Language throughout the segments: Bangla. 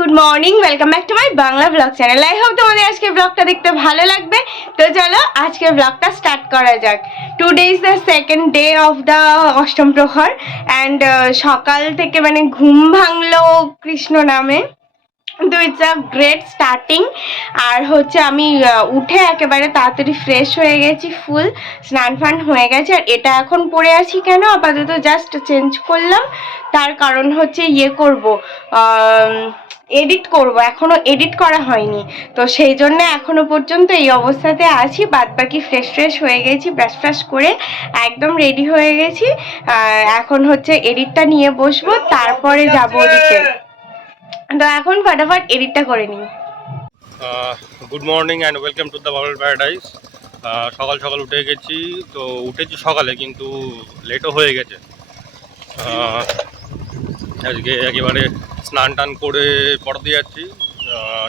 Good morning welcome back to my Bangla blog channel. I hope तुम्हारे आज के ब्लॉगটা দেখতে ভালো লাগবে। তো চলো আজকের ব্লগটা স্টার্ট করা যাক। Today is the second day of the অষ্টম প্রহর অ্যান্ড সকাল থেকে মানে ঘুম ভাঙলো কৃষ্ণ নামে। তো ইটস আ গ্রেট স্টার্টিং। আর হচ্ছে আমি উঠে একেবারে তাড়াতাড়ি ফ্রেশ হয়ে গেছি, ফুল স্নান ফান হয়ে গেছে। আর এটা এখন পরে আছি কেন, আপাতত জাস্ট চেঞ্জ করলাম। তার কারণ হচ্ছে করব, এডিট করব, এখনো এডিট করা হয়নি। তো সেই জন্য এখনো পর্যন্ত এই অবস্থাতে আছি। বাদ বাকি ফ্রেশ হয়ে গেছি, ব্রাশ ফ্রাশ করে একদম রেডি হয়ে গেছি। এখন হচ্ছে এডিটটা নিয়ে বসবো, তারপরে যাবো ওদিকে। তো এখন ফটাফট এডিটটা করে নিই। Good morning and welcome to the bubble paradise. সকাল সকাল উঠে গেছি, তো উঠেছি সকালে কিন্তু লেটও হয়ে গেছে। আজকে একেবারে স্নান টান করে পড়তে যাচ্ছি,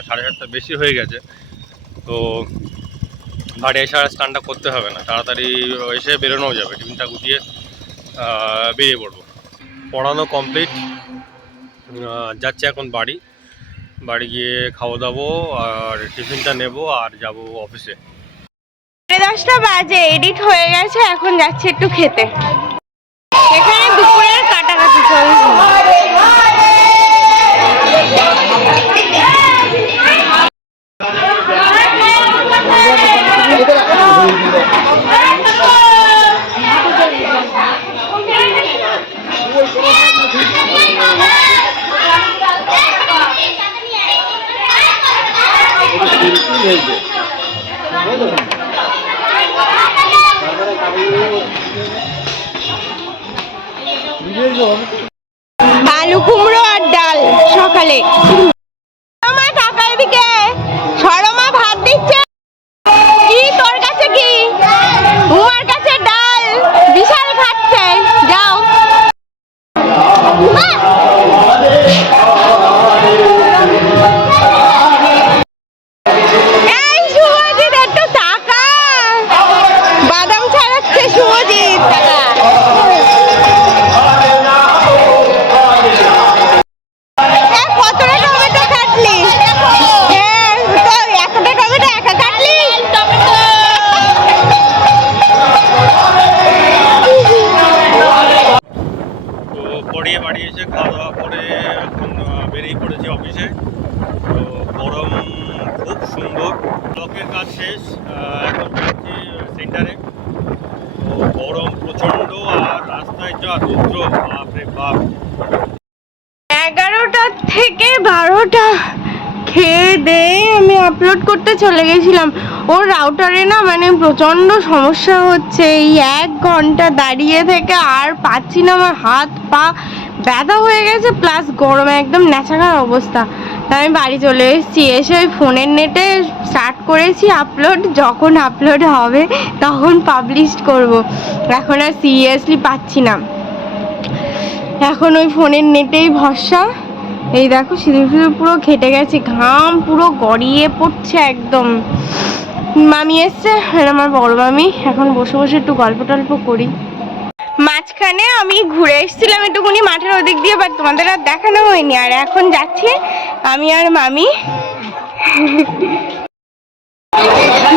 7:30 বেশি হয়ে গেছে। তো বাড়ি এসে আর স্নানটা করতে হবে না, তাড়াতাড়ি এসে বেরোনোও যাবে। টিফিনটা গুছিয়ে বেরিয়ে পড়বো। পড়ানো কমপ্লিট, যাচ্ছি এখন বাড়ি গিয়ে খাওয়া দাবো আর টিফিনটা নেব আর যাব অফিসে। 10টা বাজে, এডিট হয়ে গেছে, এখন যাচ্ছি একটু খেতে। এখানে দুপুরের কাটাকাটি চলছে। আলু কুমড়ো আর ডাল সকালে। টাকা এদিকে সরমা ভাত দিচ্ছে। কি তোর কাছে কি? তোমার কাছে ডাল বিশাল খাচ্ছে, যাও। বাড়ি এসে খাওয়া দাওয়া করে এখন বেরিয়ে পড়েছি অফিসে। তো গরম খুব সুন্দর, ব্লকের কাজ শেষ, এখন যাচ্ছি সেন্টারে। তো গরম প্রচণ্ড আর রাস্তায় যা রৌদ্র, বাপরে বাপ। 11টা থেকে 12টা খেয়ে দিয়ে আমি আপলোড করতে চলে গেছিলাম। ওর রাউটারে না মানে প্রচণ্ড সমস্যা হচ্ছে। এই 1 ঘন্টা দাঁড়িয়ে থেকে আর পাচ্ছি না, আমার হাত পা ব্যথা হয়ে গেছে, প্লাস গরমে একদম ন্যাচাকার অবস্থা। তাই আমি বাড়ি চলে এসেছি। এসে ওই ফোনের নেটে স্টার্ট করেছি আপলোড, যখন আপলোড হবে তখন পাবলিশ করব। এখন আর সিরিয়াসলি পাচ্ছি না, এখন ওই ফোনের নেটেই ভরসা। এই দেখো সিঁদুর পুরো ঘেটে গেছে, ঘাম পুরো গড়িয়ে পড়ছে একদম। মামি এসছে, আমার বড় মামি। এখন বসে বসে একটু গল্প টল্প করি। মাঝখানে আমি ঘুরে এসেছিলাম একটুখানি মাঠের ওদিক দিয়ে, বাট তোমাদের আর দেখানো হয়নি। আর এখন যাচ্ছি আমি আর মামি।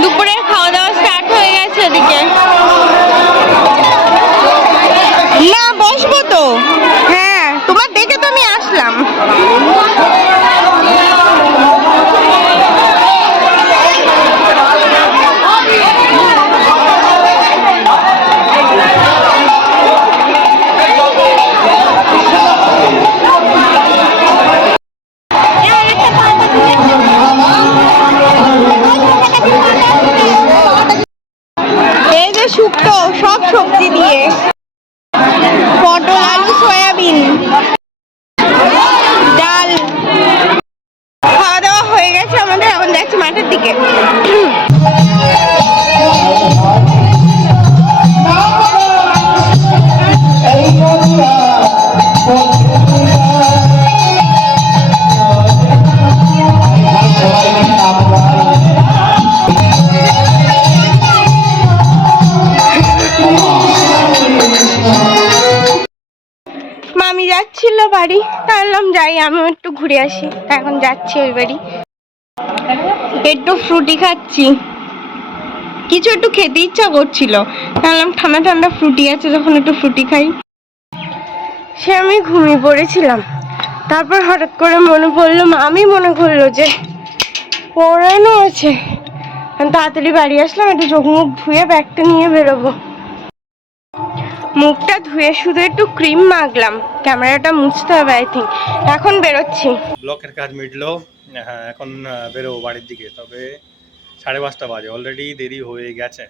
দুপুরের খাওয়া দাওয়া স্টার্ট হয়ে গেছে ওদিকে। না বসবো তো, হ্যাঁ তোমার দেখে তো আমি আসলাম। আমিও একটু ঘুরে আসি। তা এখন যাচ্ছি ওই বাড়ি, একটু ফ্রুটি খাচ্ছি, কিছু একটু খেতে ইচ্ছা করছিল, ভাবলাম ঠান্ডা ঠান্ডা ফ্রুটি আছে যখন একটু ফ্রুটি খাই। সে আমি ঘুমিয়ে পড়েছিলাম, তারপর হঠাৎ করে মনে পড়লো, আমি মনে করলো যে পড়ানো আছে, আমি তাড়াতাড়ি বাড়ি আসলাম, একটু চোখ মুখ ধুয়ে ব্যাগটা নিয়ে বেরোবো। মুখটা ধুয়ে শুধু একটু ক্রিম মাখলাম, ক্যামেরাটা মুছতে হবে আই থিঙ্ক। এখন বেরোচ্ছি। ব্লকের কাজ মিটলো, হ্যাঁ এখন বেরোবো বাড়ির দিকে, তবে 5:30 বাজে, অলরেডি দেরি হয়ে গেছে।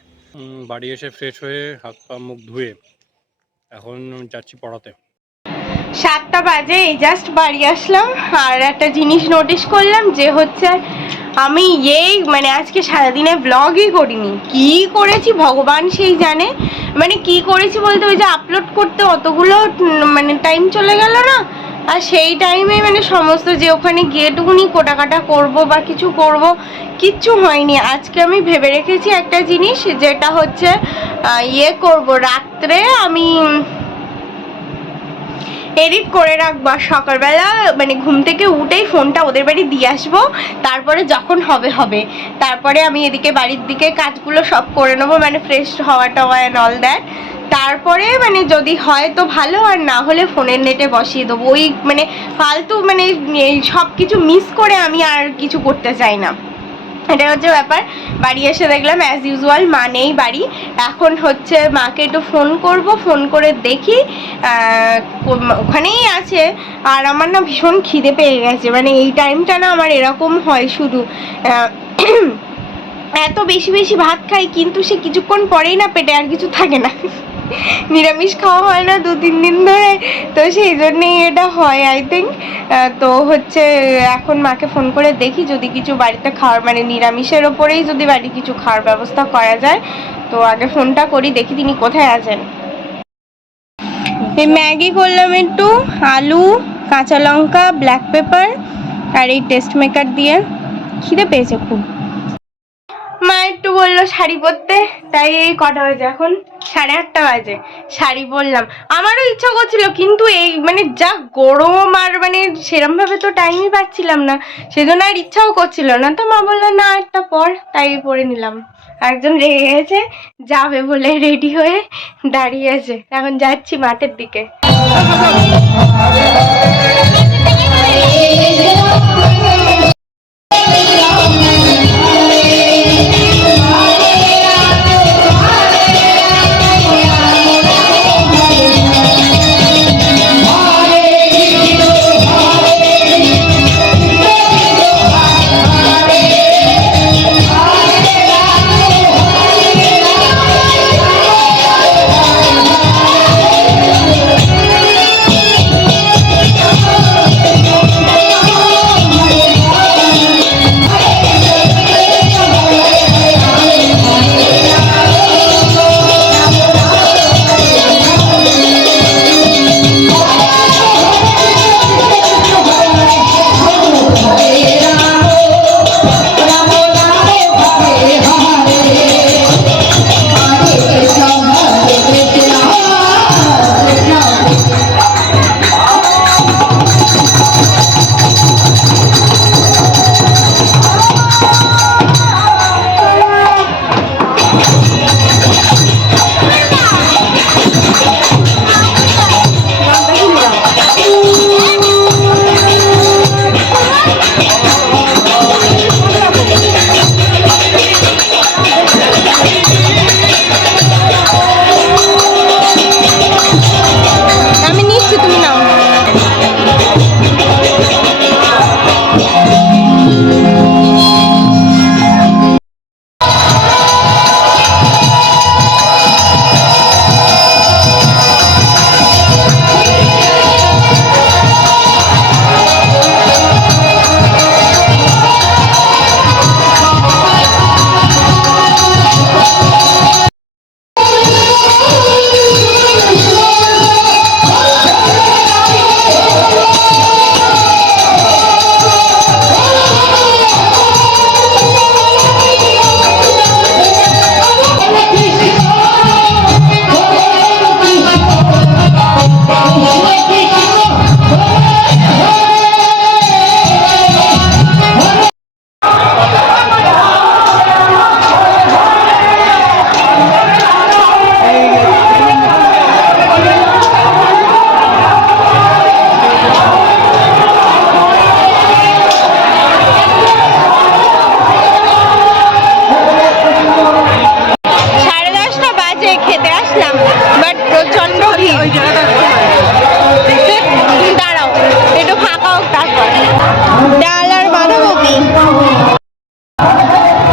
বাড়ি এসে ফ্রেশ হয়ে হাত পা মুখ ধুয়ে এখন যাচ্ছি পড়াতে। 7টা বাজে, এই জাস্ট বাড়ি আসলাম। আর একটা জিনিস নোটিস করলাম যে হচ্ছে আমি মানে আজকে সারাদিনে ব্লগই করিনি। কি করেছি ভগবান সেই জানে, মানে কি করেছি বলতে ওই যে আপলোড করতে অতগুলো মানে টাইম চলে গেল না, আর সেই টাইমে মানে সমস্ত যে ওখানে গিয়েটুকুনি কোটাকাটা করব বা কিছু করব, কিচ্ছু হয়নি। আজকে আমি ভেবে রেখেছি একটা জিনিস, যেটা হচ্ছে করব রাত্রে আমি এডিট করে রাখবো, সকালবেলা মানে ঘুম থেকে উঠেই ফোনটা ওদের বাড়ি দিয়ে আসবো, তারপরে যখন হবে হবে, তারপরে আমি এদিকে বাড়ির দিকে কাজগুলো সব করে নেবো, মানে ফ্রেশ হওয়া টাওয়া অ্যান্ড অল দ্যাট। তারপরে মানে যদি হয় তো ভালো, আর না হলে ফোনের নেটে বসিয়ে দেবো। ওই মানে ফালতু মানে সব কিছু মিস করে আমি আর কিছু করতে চাই না, এটা হচ্ছে ব্যাপার। বাড়ি এসে দেখলাম অ্যাজ ইউজুয়াল মা নেই বাড়ি। এখন হচ্ছে মাকে একটু ফোন করব, ফোন করে দেখি ওখানেই আছে। আর আমার না ভীষণ খিদে পেয়ে গেছে, মানে এই টাইমটা না আমার এরকম হয় শুধু, এত বেশি বেশি ভাত খাই কিন্তু সে কিছুক্ষণ পরেই না পেটে আর কিছু থাকে না। নিরামিষ খাওয়া হয় না 2-3 দিন ধরে, তো সেই জন্যেই এটা হয় আই থিঙ্ক। তো হচ্ছে এখন মাকে ফোন করে দেখি যদি কিছু বাড়িতে খাওয়ার মানে নিরামিষের ওপরেই যদি বাড়ি কিছু খাওয়ার ব্যবস্থা করা যায়। তো আগে ফোনটা করি, দেখি তিনি কোথায় আছেন। এই ম্যাগি করলাম একটু, আলু, কাঁচা লঙ্কা, ব্ল্যাক পেপার আর এই টেস্ট মেকার দিয়ে। খিদে পেয়েছে খুব। মা একটু বললো শাড়ি পরতে, তাই এই কটা বাজে, এখন 8:30 বাজে, শাড়ি পরলাম। আমারও ইচ্ছা করছিল কিন্তু এই মানে যা গরম আর মানে সেরম ভাবে তো টাইমই পাচ্ছিলাম না, সেজন্য আর ইচ্ছাও করছিল না। তো মা বললো না একটা পর, তাই পরে নিলাম। একজন রেগে গেছে, যাবে বলে রেডি হয়ে দাঁড়িয়ে আছে। এখন যাচ্ছি মাঠের দিকে।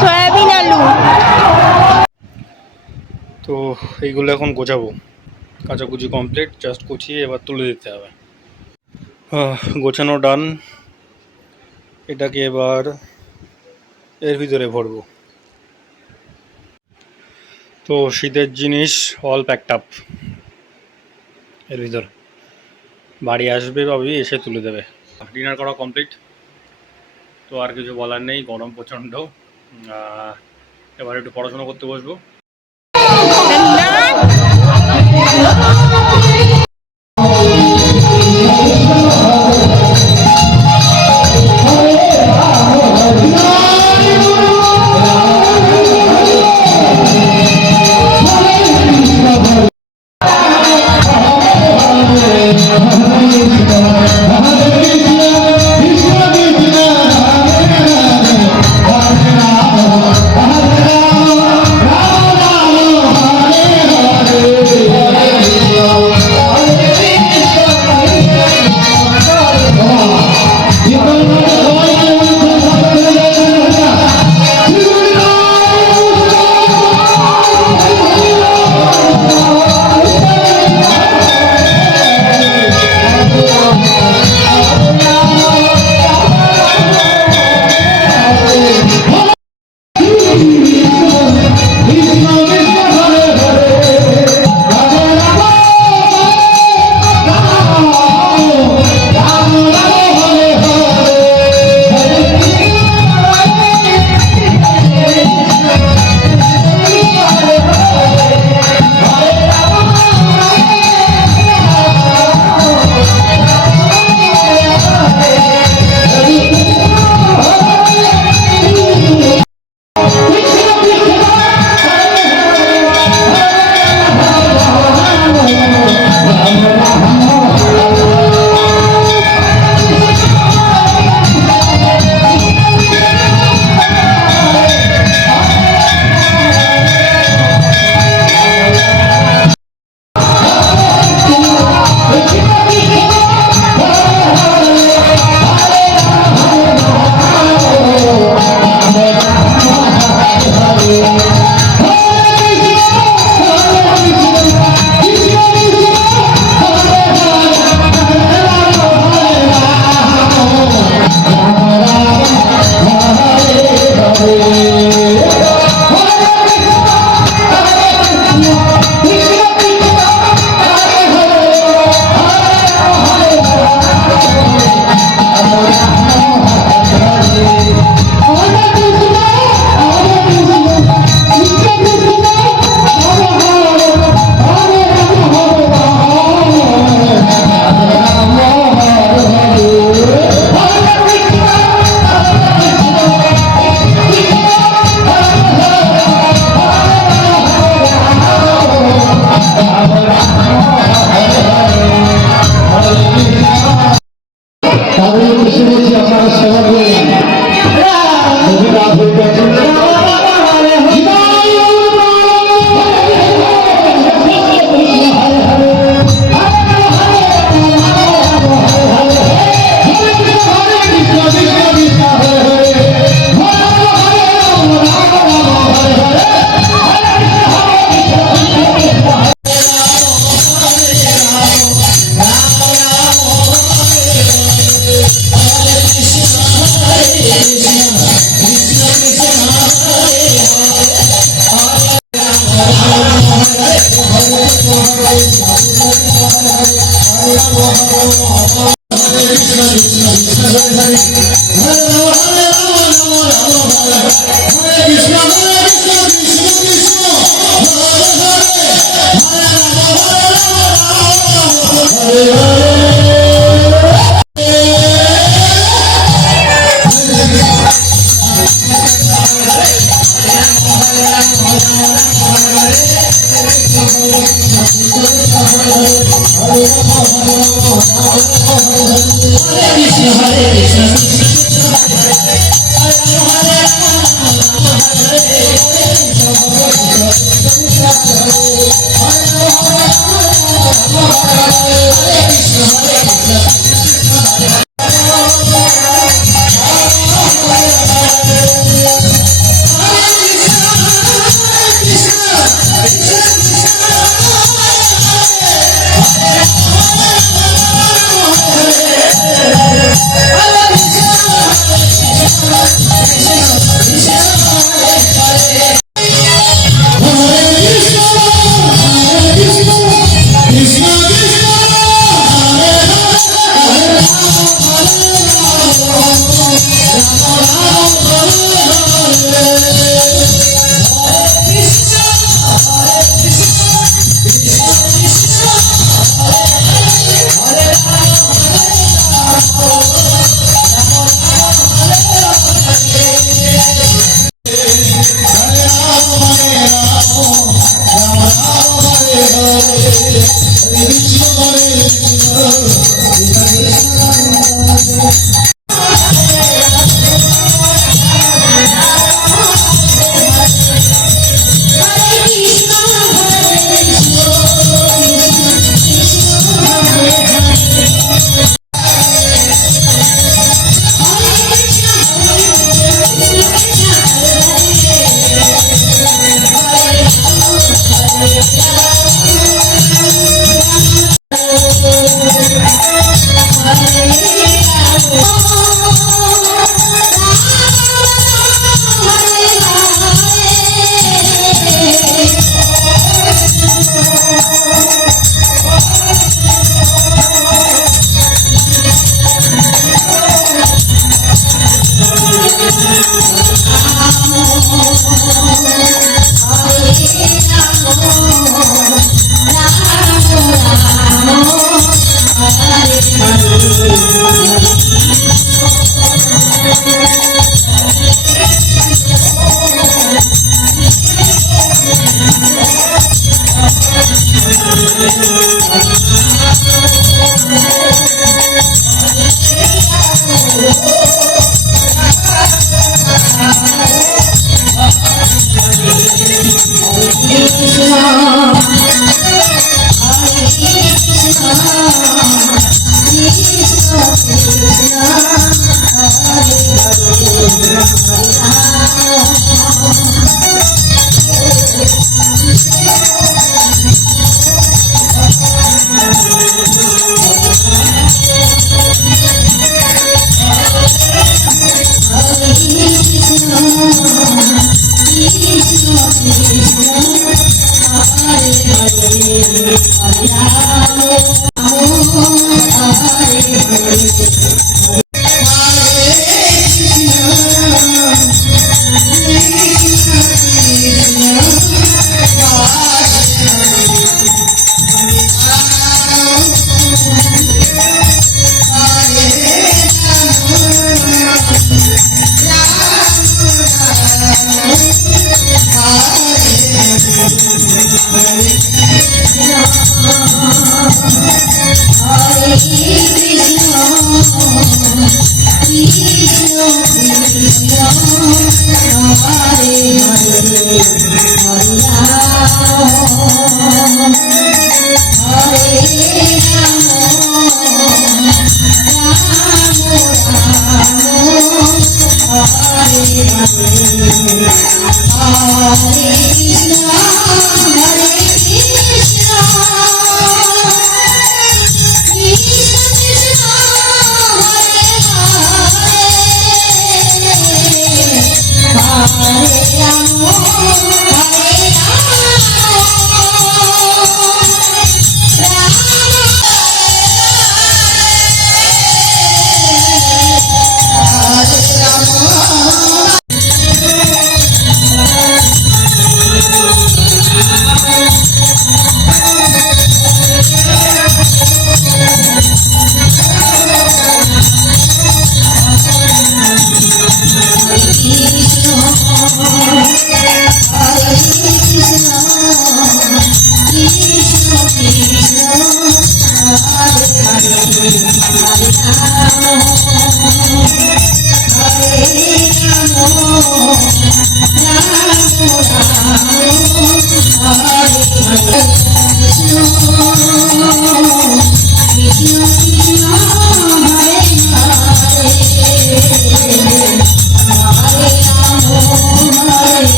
সয়াবিন আলু। তো এইগুলো এখন গোছাবো, কাচাকুচি কমপ্লিট, জাস্ট গুছিয়ে এবার তুলে দিতে হবে। গোছানো ডান, এটাকে এবার এর ভিতরে ভরবো। তো শীতের জিনিস অল প্যাকড আপ এর ভিতর, বাড়ি আসবে ভাবি, এসে তুলে দেবে। ডিনার করা কমপ্লিট, তো আর কিছু বলার নেই, গরম প্রচণ্ড। এবার একটু পড়াশোনা করতে বসবো।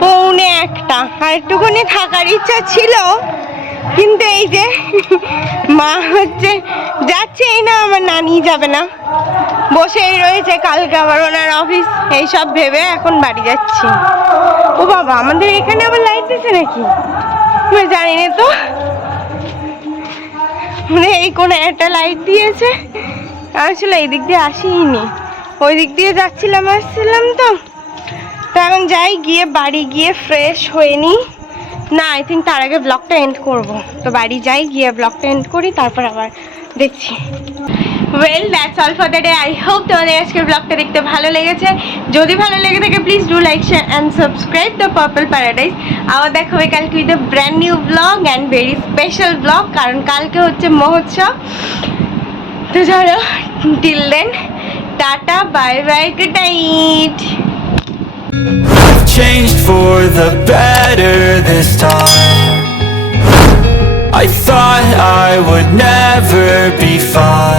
পৌনে একটা, আর একটুখানি থাকার ইচ্ছা ছিল, কিন্তু এই যে মা হচ্ছে যাচ্ছে, এই না আমার নানি যাবে না, বসেই রয়েছে, কালকে আবার ওনার অফিস, এইসব ভেবে এখন বাড়ি যাচ্ছি। ও বাবা, আমাদের এখানে আবার লাইট দিছে নাকি আমি জানি না তো, মানে এই কোনো একটা লাইট দিয়েছে। আসলে এই দিক দিয়ে আসিনি, ওই দিক দিয়ে যাচ্ছিলাম আসছিলাম তো এখন যাই, গিয়ে বাড়ি গিয়ে ফ্রেশ হয়ে নিই। না, আই থিঙ্ক তার আগে ব্লগটা এন্ড করব, তো বাড়ি যাই, গিয়ে ব্লগটা এন্ড করি, তারপর আবার দেখছি। Well, that's all for the day. I hope তোমাদের আজকের ব্লগটা দেখতে ভালো লেগেছে। যদি ভালো লেগে থাকে please do like, share and subscribe the Purple Paradise. আবার দেখা হবে কালকে with a brand new blog and very special blog, কারণ কালকে হচ্ছে মহোৎসব। তো চলো, till then, tata, bye bye, good night. I've changed for the better this time. I thought I would never be fine.